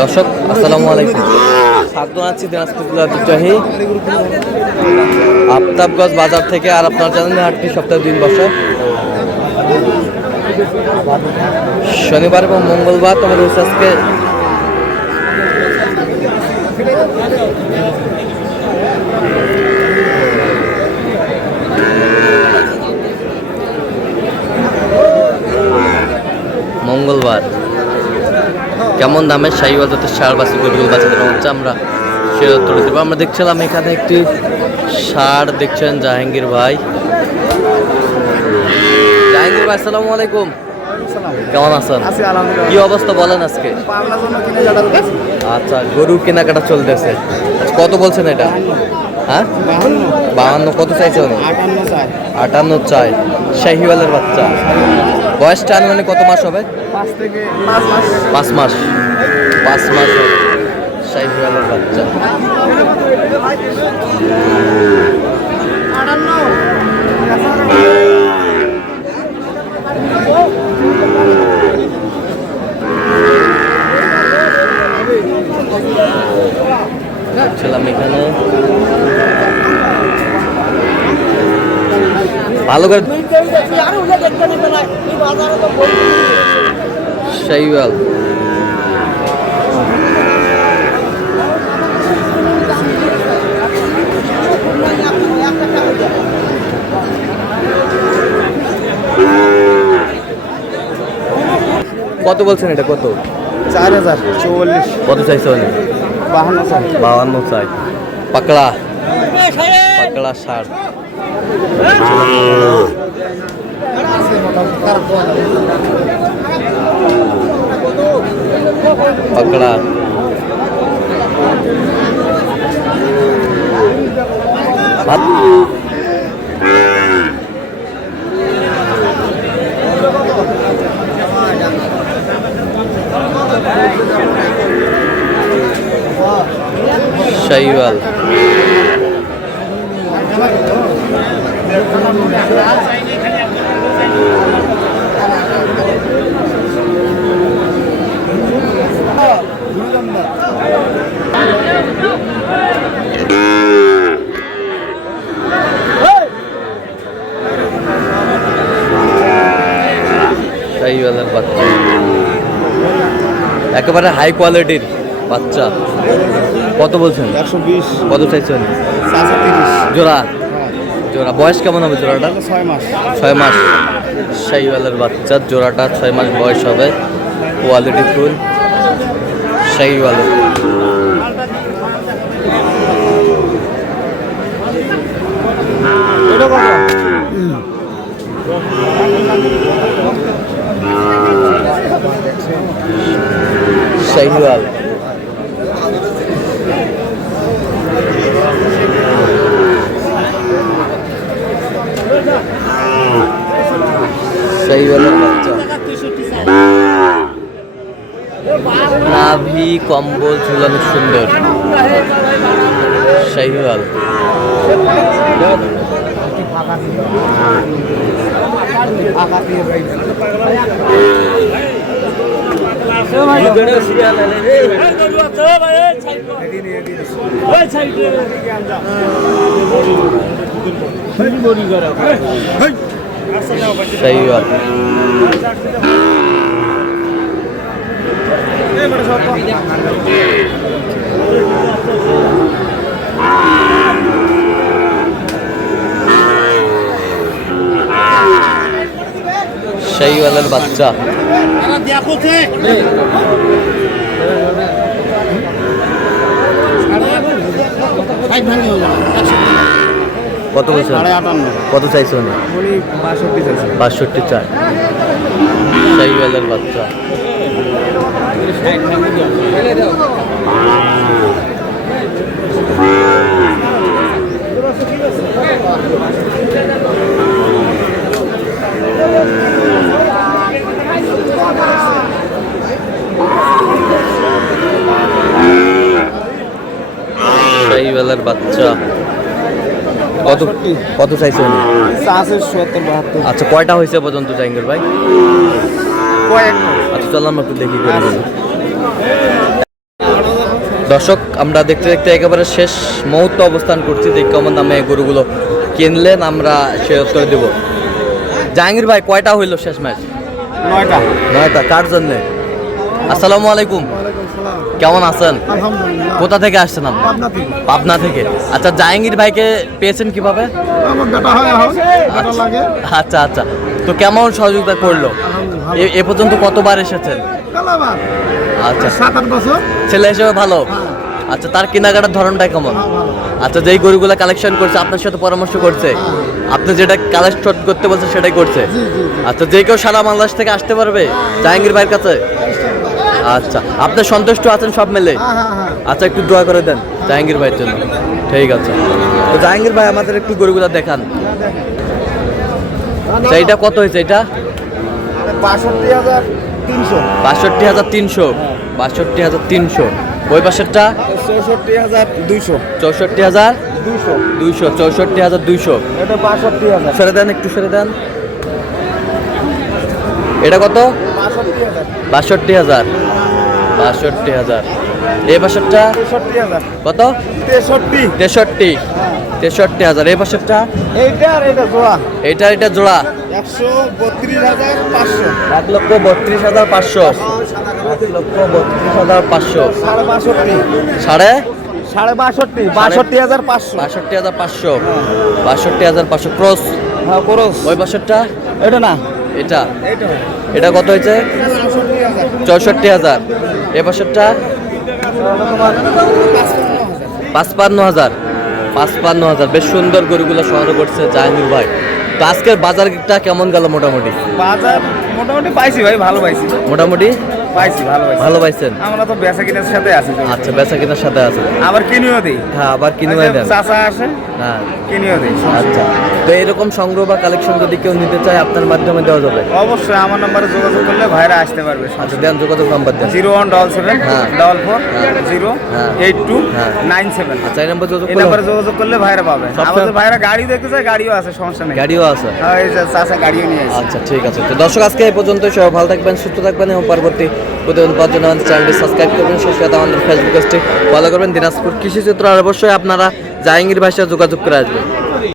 দর্শক আসসালামু আলাইকুম, স্বাগত আছি দিনাজপুর জেলার ঐতিহ্যবাহী আফতাবগঞ্জ বাজার থেকে। আর আপনার জানেন হাটটি সপ্তাহে 2 দিন বসে, শনিবার এবং মঙ্গলবার। তোমাদের হচ্ছে আজকে মঙ্গলবার। কেমন দামের শাহিওয়াল জাতের ষাঁড় বাছুর গরুগুলো বাচ্চাদের হচ্ছে আমরা সে তুলে দেবো। আমরা দেখছিলাম এখানে একটি ষাঁড়, দেখছেন জাহাঙ্গীর ভাই। জাহাঙ্গীর ভাই আসসালামু আলাইকুম, কেমন আছেন? কি অবস্থা বলেন আজকে? আচ্ছা, গরু কেনাকাটা চলতেছে। কত বলছেন এটা? হ্যাঁ 52। কত চাইছে উনি? 58 চাই। শাহিওয়ালের বাচ্চা, বয়সটা আনুমানিক কত মাস হবে? 5 মাস। 5 মাস হবে শাহিওয়ালের বাচ্চা। ছিলাম এখানে ভালো করে শাহিওয়াল। কত বলছেন এটা? কত? 4044। কত চাইছে অনেক? 52 চাই। পাকড়া পাকড়া ষাঁড়। পাকড়া শাহিওয়াল। শাহিওয়ালের বাচ্চা একেবারে হাই কোয়ালিটির বাচ্চা। কত বলছেন? 120। কত চাইছেন? 30। জোড়া? জোড়া। বয়স কেমন হবে জোড়াটা? 6 মাস। 6 মাস শাহিওয়ালের বাচ্চা। জোড়াটা 6 মাস বয়স হবে। কোয়ালিটি ফুল শাহিওয়ালের। শাহিওয়াল শাহিওয়ালের বাচ্চা। নাভি কম্বল ঝুলানো সুন্দর শাহিওয়াল। শাহিওয়াল শাহিওয়ালের বাচ্চা। কত বলছেন? 58। কত চাইছে উনি? 62 চাই। শাহিওয়ালের বাচ্চা। শাহিওয়ালের বাচ্চা। কত কত চাইছে উনি? 70 72। আচ্ছা, কয়টা হয়েছে পর্যন্ত জাহাঙ্গীর ভাই? কয়েক। আচ্ছা, চললাম একটু দেখি গরুগুলো। দর্শক আমরা দেখতে দেখতে একেবারে শেষ মুহূর্তে অবস্থান করছি, যে কেমন দামে এই গরুগুলো কিনলেন আমরা সে উত্তর দেব। জাহাঙ্গীর ভাই কয়টা হইল শেষ ম্যাচ? 9টা। 9টা। কার জন্য? আসসালামু আলাইকুম, কেমন আছেন? আলহামদুলিল্লাহ। কোথা থেকে আসছেন আপনি? পাবনা থেকে। আচ্ছা, জাহাঙ্গীর ভাইকে পেয়েছেন কিভাবে? আমার বেটা হয় এখন, বেটা লাগে। আচ্ছা আচ্ছা, তো কেমন সহযোগিতা করলো? এ পর্যন্ত কতবার এসেছেন? কালাবার। আচ্ছা, 7-8 বছর। ছেলে হিসেবে ভালো। আচ্ছা, তার কেনাকাটার ধরনটা কেমন? আচ্ছা, যেই গরুগুলো কালেকশন করছে আপনার সাথে পরামর্শ করছে, আপনি যেটা কালেকশন করতে বলছেন সেটাই করছে। আচ্ছা, যে কেউ সারা বাংলাদেশ থেকে আসতে পারবে জাহাঙ্গীর ভাইয়ের কাছে? আচ্ছা, আপনি সন্তুষ্ট আছেন সব মিলে? আচ্ছা, একটু দোয়া করে দেন জাহাঙ্গীর ভাইয়ের জন্য। ঠিক আছে, তো জাহাঙ্গীর ভাই আমাদের একটু গরুগুলো দেখান। আচ্ছা, এটা কত হয়েছে? এটা 62,300। 62,300। 62,300। ওই পাশেরটা 64,200। 64,200। 64,200। এটা 62,000। সরে দেন, একটু সরে দেন। এটা কত? 62,000। 62,000। 62,000। এই পাশেরটা 63,000। কত? 63। 63। 63,000। এই পাশেরটা? এইটা আর এটা জোড়া। এটা জোড়া 132,500। 1,32,500। 1,32,500। 65,000। সাড়ে 62,500। 62,500। 62,500। 62,500 ক্রস। হ্যাঁ, খরচ। ওই পাশেরটা? এটা না, এটা এইটা। এটা কত হয়েছে? 64,000। 64,000। এ পাশেরটা? তোমার 55,000। 55,000। বেশ সুন্দর গরুগুলো সংগ্রহ করছে জাহাঙ্গীর ভাই। তো আজকের বাজারটা কেমন গেল? মোটামুটি বাজার মোটামুটি পাইছি ভাই, ভালো পাইছি। মোটামুটি পাইছি, ভালো পাইছি। ভালো পাইছেন? আমরা তো বেচা কিনার সাথে আছি। আচ্ছা, বেচা কেনার সাথে আছে। আবার কিনিও দিই। হ্যাঁ, আবার কিনে দেন। চাচা আসে, হ্যাঁ, কিনিও দিই। আচ্ছা। তো এরকম সংগ্রহ বা কালেকশন যদি কেউ নিতে চায় আপনার মাধ্যমে দেওয়া যাবে? অবশ্যই আমার নাম্বারে যোগাযোগ করলে ভাইরা আসতে পারবে। আচ্ছা, দেন, যোগাযোগ নাম্বার দেন। 0177 হ্যাঁ। 44 হ্যাঁ। 08297। আচ্ছা, এই নাম্বার যোগাযোগ এই করলে নাম্বারে যোগাযোগ করলে ভাইরা পাবে। সবসময়- আমাদের ভাইরা গাড়ি দেখতে চায়, গাড়িও আছে, সমস্যা নেই। গাড়িও আছে। হ্যাঁ, এই যে চাচা গাড়িও নিয়ে আসে। আচ্ছা, ঠিক আছে। তো দর্শক আজকে এই পর্যন্ত, সবাই ভালো থাকবেন, সুস্থ থাকবেন এবং পরবর্তী প্রতিদিন পাওয়ার জন্য আমাদের চ্যানেলটি সাবস্ক্রাইব করবেন, সেই সাথে আমাদের ফেসবুক পেজটি ফলো করবেন দিনাজপুর কৃষি চিত্র। আর অবশ্যই আপনারা জাহাঙ্গীর ভাইয়ের সাথে যোগাযোগ করে আসবেন।